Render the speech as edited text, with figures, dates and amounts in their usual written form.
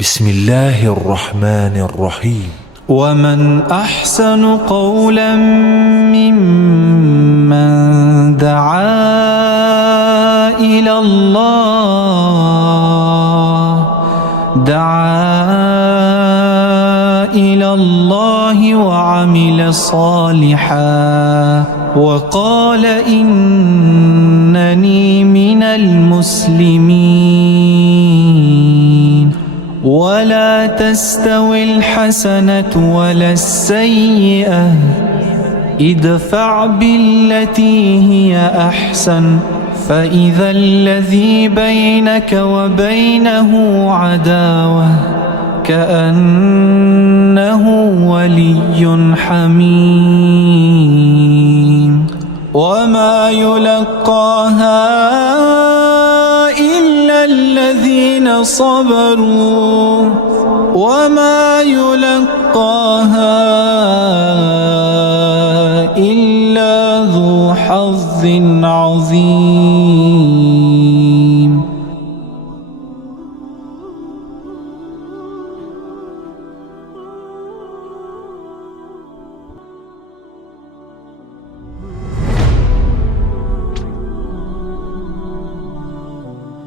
بسم الله الرحمن الرحيم. ومن أحسن قولا ممن دعا إلى الله وعمل صالحا وقال إنني من المسلمين. ولا تستوي الحسنة ولا السيئة، ادفع بالتي هي أحسن فإذا الذي بينك وبينه عداوة كأنه ولي حميم. وما يلقاها إلا الذين صبروا وما يلقاها إلا ذو حظ عظيم.